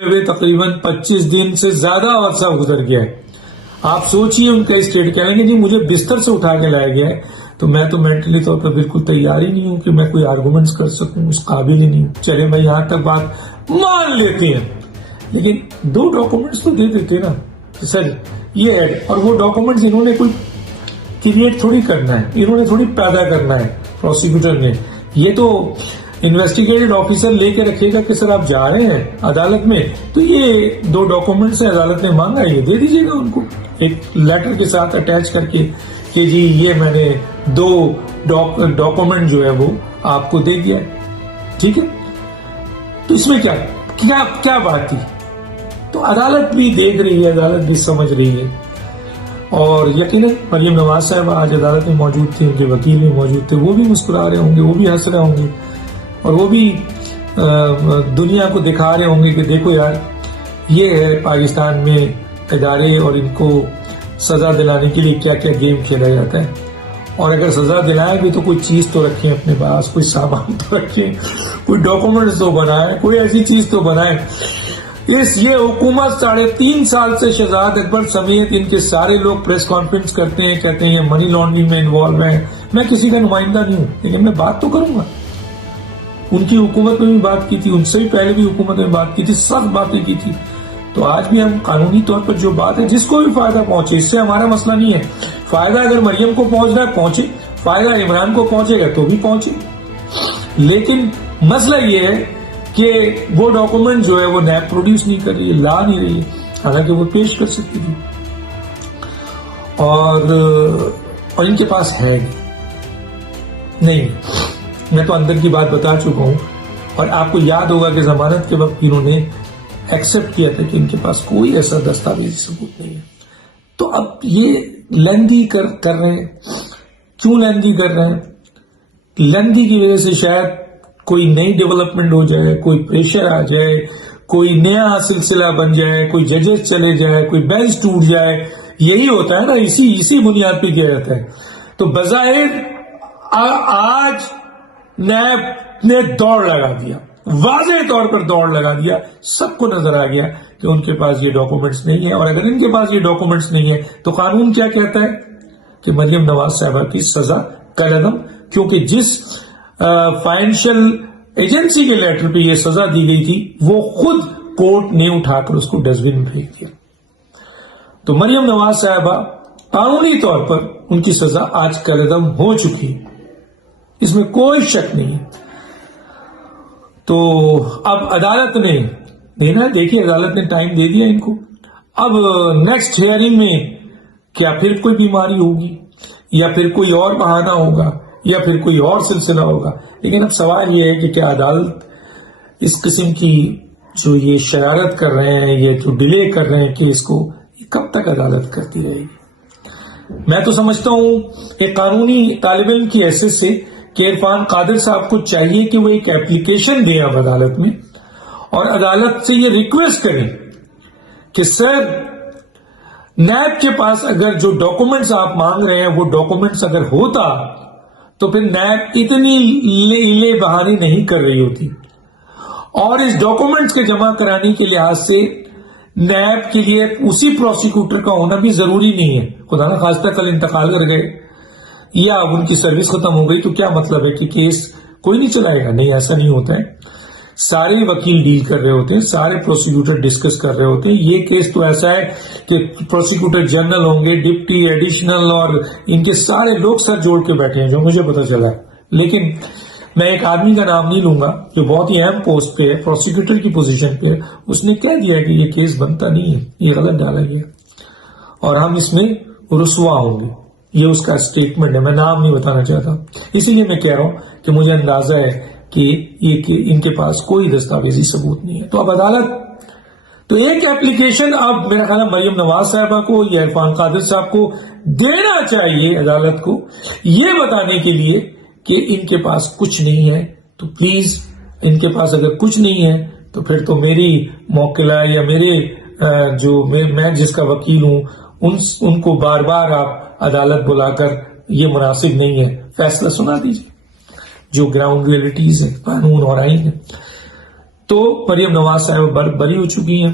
तकरीबन 25 दिन से ज्यादा अरसा गुजर गया है। आप सोचिए उनका स्टेट कहेंगे जी मुझे बिस्तर से उठा के लाया गया है, तो मैं तो मेंटली तौर पर बिल्कुल तैयार ही नहीं हूं कि मैं कोई आर्गुमेंट्स कर सकूं, उस काबिल ही नहीं हूं। चले भाई यहां तक बात मान लेते हैं, लेकिन 2 डॉक्यूमेंट्स तो दे देते ना कि सर ये है, और वो डॉक्यूमेंट्स इन्होंने कोई क्रिएट थोड़ी करना है, इन्होंने थोड़ी पैदा करना है प्रोसिक्यूटर ने। ये तो इन्वेस्टिगेटेड ऑफिसर लेके रखेगा कि सर आप जा रहे हैं अदालत में, तो ये 2 डॉक्यूमेंट्स है अदालत ने मांगा, ये दे दीजिएगा उनको एक लेटर के साथ अटैच करके कि जी ये मैंने 2 डॉक्यूमेंट जो है वो आपको दे दिया, ठीक है। तो इसमें क्या क्या क्या बात थी? तो अदालत भी देख रही है, अदालत भी समझ रही है, और यकीनन मरियम नवाज साहब आज अदालत में मौजूद थी, उनके वकील भी मौजूद थे, वो भी मुस्कुरा रहे होंगे, वो भी हंस रहे होंगे, और वो भी दुनिया को दिखा रहे होंगे कि देखो यार ये है पाकिस्तान में इदारे, और इनको सजा दिलाने के लिए क्या क्या गेम खेला जाता है। और अगर सजा दिलाए भी तो कोई चीज तो रखें अपने पास, कोई सामान तो रखें, कोई डॉक्यूमेंट्स तो बनाए, कोई ऐसी चीज तो बनाए। ये हुकूमत 3.5 साल से शहजाद अकबर समेत इनके सारे लोग प्रेस कॉन्फ्रेंस करते हैं, कहते हैं ये मनी लॉन्ड्रिंग में इन्वॉल्व है। मैं किसी का नुमाइंदा नहीं हूं, लेकिन मैं बात तो करूंगा। उनकी हुकूमत में भी बात की थी, उनसे भी पहले भी हुकूमत में बात की थी, सब बातें की थी। तो आज भी हम कानूनी तौर पर जो बात है, जिसको भी फायदा पहुंचे, इससे हमारा मसला नहीं है। फायदा अगर मरियम को पहुंच रहा है पहुंचे, फायदा इमरान को पहुंचेगा तो भी पहुंचे, लेकिन मसला ये है कि वो डॉक्यूमेंट जो है वो नैब प्रोड्यूस नहीं कर रही है, ला नहीं रही है, हालांकि वो पेश कर सकती थी, और इनके पास है नहीं। मैं तो अंदर की बात बता चुका हूं, और आपको याद होगा कि जमानत के वक्त इन्होंने एक्सेप्ट किया था कि इनके पास कोई ऐसा दस्तावेजी सबूत नहीं है। तो अब ये लेंदी कर रहे हैं। क्यों लेंदी कर रहे हैं? लेंदी की वजह से शायद कोई नई डेवलपमेंट हो जाए, कोई प्रेशर आ जाए, कोई नया सिलसिला बन जाए, कोई जजेस चले जाए, कोई बेंच टूट जाए। यही होता है ना, इसी बुनियाद पे किया जाता है। तो बजाहिर आज नैब ने दौड़ लगा दिया, वाज़ेह तौर पर दौड़ लगा दिया, सबको नजर आ गया कि उनके पास ये डॉक्यूमेंट्स नहीं है। और अगर इनके पास ये डॉक्यूमेंट्स नहीं है तो कानून क्या कहता है कि मरियम नवाज साहिबा की सजा कलअदम, क्योंकि जिस फाइनेंशियल एजेंसी के लेटर पे ये सजा दी गई थी वो खुद कोर्ट ने उठाकर उसको डस्टबिन में फेंक दिया। तो मरियम नवाज साहिबा कानूनी तौर पर उनकी सजा आज कलअदम हो चुकी है, इसमें कोई शक नहीं है। तो अब अदालत ने देना, देखिए अदालत ने टाइम दे दिया इनको। अब नेक्स्ट हियरिंग में क्या फिर कोई बीमारी होगी, या फिर कोई और बहाना होगा, या फिर कोई और सिलसिला होगा। लेकिन अब सवाल यह है कि क्या अदालत इस किस्म की जो ये शरारत कर रहे हैं, ये जो डिले कर रहे हैं केस को, कब तक अदालत करती रहेगी? मैं तो समझता हूं एक कानूनी तालिब इल्म की हैसियत से कि इरफान कादिर साहब को चाहिए कि वो एक एप्लीकेशन दें अब अदालत में, और अदालत से ये रिक्वेस्ट करें कि सर नैब के पास अगर जो डॉक्यूमेंट्स आप मांग रहे हैं वो डॉक्यूमेंट्स अगर होता तो फिर नैब इतनी ले बहाने नहीं कर रही होती, और इस डॉक्यूमेंट्स के जमा कराने के लिहाज से नैब के लिए उसी प्रोसिक्यूटर का होना भी जरूरी नहीं है। खुदा ना खास्ता कल इंतकाल कर गए या उनकी सर्विस खत्म हो गई तो क्या मतलब है कि केस कोई नहीं चलाएगा? नहीं, ऐसा नहीं होता है। सारे वकील डील कर रहे होते हैं, सारे प्रोसिक्यूटर डिस्कस कर रहे होते हैं। ये केस तो ऐसा है कि प्रोसिक्यूटर जनरल होंगे, डिप्टी, एडिशनल, और इनके सारे लोग सर जोड़ के बैठे हैं, जो मुझे पता चला है। लेकिन मैं एक आदमी का नाम नहीं लूंगा जो बहुत ही अहम पोस्ट पे है, प्रोसिक्यूटर की पोजीशन पे है। उसने कह दिया कि ये केस बनता नहीं है, ये गलत डाला गया और हम इसमें रुसवा होंगे। ये उसका स्टेटमेंट है, मैं नाम नहीं बताना चाहता, इसीलिए मैं कह रहा हूं कि मुझे अंदाजा है कि इनके पास कोई दस्तावेजी सबूत नहीं है। तो अब अदालत तो एक एप्लीकेशन अब मेरा ख्याल मरियम नवाज साहिबा को या इरफान कादिर साहब को देना चाहिए अदालत को, ये बताने के लिए कि इनके पास कुछ नहीं है। तो प्लीज इनके पास अगर कुछ नहीं है तो फिर तो मेरी मौकिला या मेरे मैं जिसका वकील हूं उनको बार बार आप अदालत बुलाकर ये मुनासिब नहीं है, फैसला सुना दीजिए जो ग्राउंड रियलिटीज है, कानून और आइन है। تو مریم نواز صاحب بری ہو چکی ہیں.